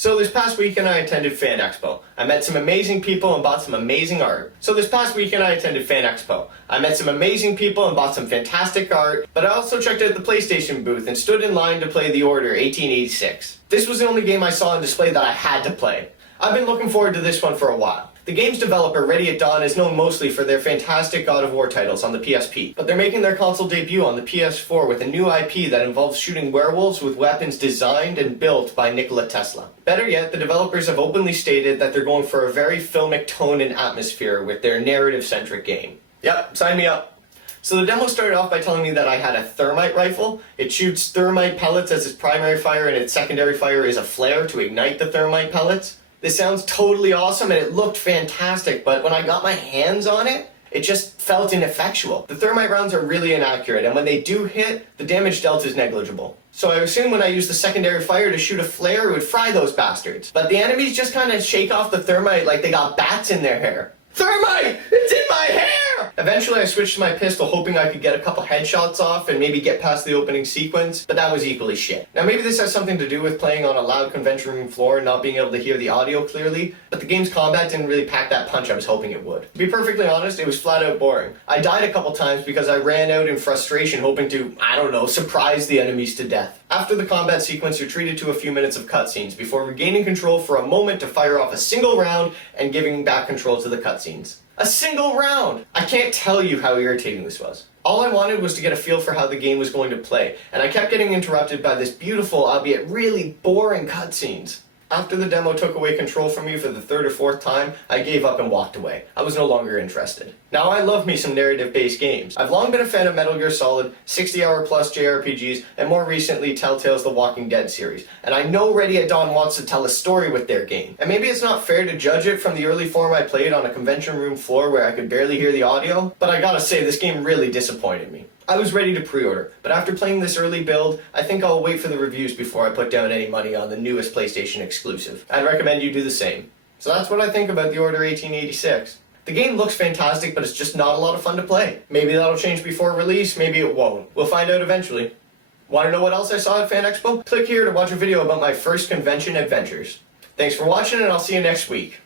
So this past weekend I attended Fan Expo. I met some amazing people and bought some amazing art. Fantastic art, but I also checked out the PlayStation booth and stood in line to play The Order 1886. This was the only game I saw on display that I had to play. I've been looking forward to this one for a while. The game's developer, Ready at Dawn, is known mostly for their fantastic God of War titles on the PSP, but they're making their console debut on the PS4 with a new IP that involves shooting werewolves with weapons designed and built by Nikola Tesla. Better yet, the developers have openly stated that they're going for a very filmic tone and atmosphere with their narrative-centric game. Yep, sign me up. So the demo started off by telling me that I had a thermite rifle. It shoots thermite pellets as its primary fire, and its secondary fire is a flare to ignite the thermite pellets. This sounds totally awesome and it looked fantastic, but when I got my hands on it, it just felt ineffectual. The thermite rounds are really inaccurate, and when they do hit, the damage dealt is negligible. So I assumed when I used the secondary fire to shoot a flare, it would fry those bastards. But the enemies just kind of shake off the thermite like they got bats in their hair. Thermite! It's in my hair! Eventually I switched to my pistol, hoping I could get a couple headshots off and maybe get past the opening sequence, but that was equally shit. Now maybe this has something to do with playing on a loud convention room floor and not being able to hear the audio clearly, but the game's combat didn't really pack that punch I was hoping it would. To be perfectly honest, it was flat out boring. I died a couple times because I ran out in frustration hoping to, surprise the enemies to death. After the combat sequence, you're treated to a few minutes of cutscenes before regaining control for a moment to fire off a single round and giving back control to the cutscenes. A single round! I can't tell you how irritating this was. All I wanted was to get a feel for how the game was going to play, and I kept getting interrupted by this beautiful, albeit really boring cutscenes. After the demo took away control from me for the third or fourth time, I gave up and walked away. I was no longer interested. Now I love me some narrative-based games. I've long been a fan of Metal Gear Solid, 60-hour-plus JRPGs, and more recently Telltale's The Walking Dead series. And I know Ready at Dawn wants to tell a story with their game. And maybe it's not fair to judge it from the early form I played on a convention room floor where I could barely hear the audio, but I gotta say, this game really disappointed me. I was ready to pre-order, but after playing this early build, I think I'll wait for the reviews before I put down any money on the newest PlayStation exclusive. I'd recommend you do the same. So that's what I think about The Order 1886. The game looks fantastic, but it's just not a lot of fun to play. Maybe that'll change before release, maybe it won't. We'll find out eventually. Want to know what else I saw at Fan Expo? Click here to watch a video about my first convention adventures. Thanks for watching, and I'll see you next week.